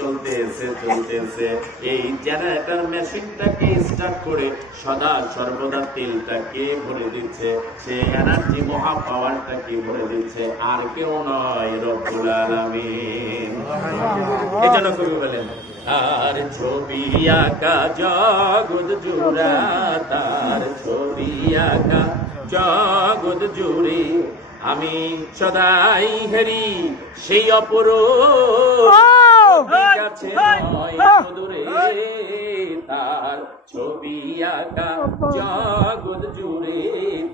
চলতেছে এই generator মেশিনটাকে start করে সদা সর্বদা তেলটাকে ভরে দিচ্ছে, সে এনার্জি মহা পাওয়ারটাকে ভরে দিচ্ছে, আর কেউ নয় রব্বুল আলামিন। এই জন্য কবি বলেন তার ছবি আঁকা জগৎ জুড়া, তার ছবি আঁকা জগৎ জুড়ে আমি সদাই হেরি সেই অপরূপ কাছে নয় দূরে, তার ছবি আঁকা জগৎ জুড়ে,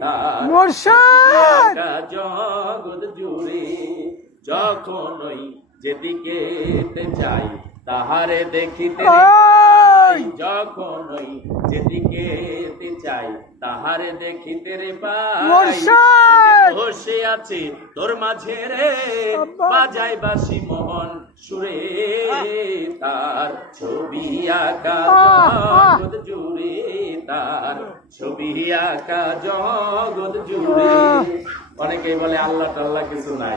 তার আঁকা জগৎ জুড়ে। যখনই যেদিকে চাই তাহারে দেখিতে পাই, যখনই যেদিকে চাই তাহারে দেখিতে রে পাই, বসে আছে তোর মাঝে রে বাজাই বাসি মোহন সুরে, তার ছবি আঁকা জগৎ জুড়ে, তার ছবি আঁকা জগৎ জুড়ে। অনেকেই বলে আল্লাহ টাল্লাহ কিছু নাই,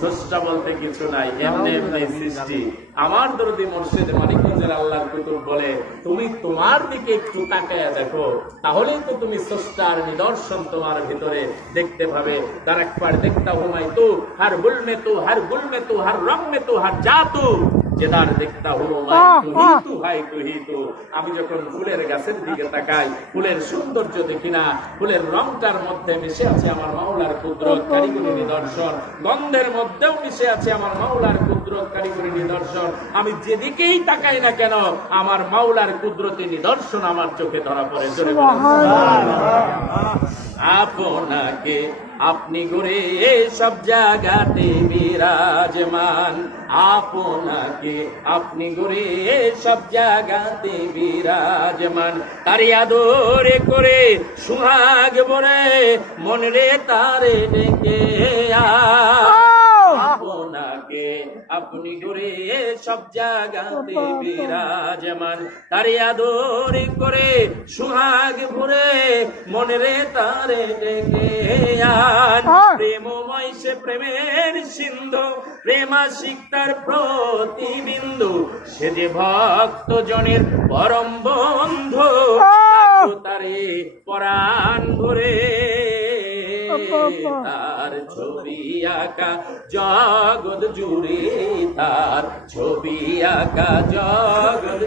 স্রষ্টা বলতে কিছু নাই, এমনি এমনি সৃষ্টি। আমার দরদি মুর্শিদ মানিকগঞ্জের আল্লাহর কুতুব বলে তুমি তোমার দিকে একটু তাকায়া দেখো, তাহলেই তো তুমি স্রষ্টার নিদর্শন তোমার ভিতরে দেখতে পাবে। তার একবার দেখতা হুমাই তু হর গুল মে তু, হর গুল মে তু, হর রং মে তু, হর জাতু যেদার দেখতা হুমাই তু। আমি যখন ফুলের গাছের দিকে তাকাই, ফুলের সৌন্দর্য দেখি না, ফুলের রংটার মধ্যে মিশে আছে আমার মাওলার কুদরত কারিগরি নিদর্শন, গন্ধের মধ্যেও মিশে আছে আমার মাওলার কুদরত কারিগরি নিদর্শন। আমি যেদিকেই তাকাই না কেন আমার মাওলার কুদরতি নিদর্শন আমার চোখে ধরা পড়ে। আপনাকে আপনি ঘুরে সব জায়গাতে বিরাজমান, আপনাকে আপনি ঘুরে সব জায়গাতে বিরাজমান, তারি আদরে করে সুহাগ বরে মন রে তারে ডেকে আপনাকে আপনি ঘুরে সব জায়গাতে বিরাজমান, তারি আদরে করে সুহাগ ভরে মন রে তারে ডেকে প্রেমময় সে প্রেমের সিন্ধু, প্রেমাশিক তার প্রতিবিন্দু, সে যে ভক্ত জনের পরম বন্ধু, তারে পরাণ ভরে তার ছবি আঁকা জগৎ জুড়ে, তার ছবি আঁকা জগৎ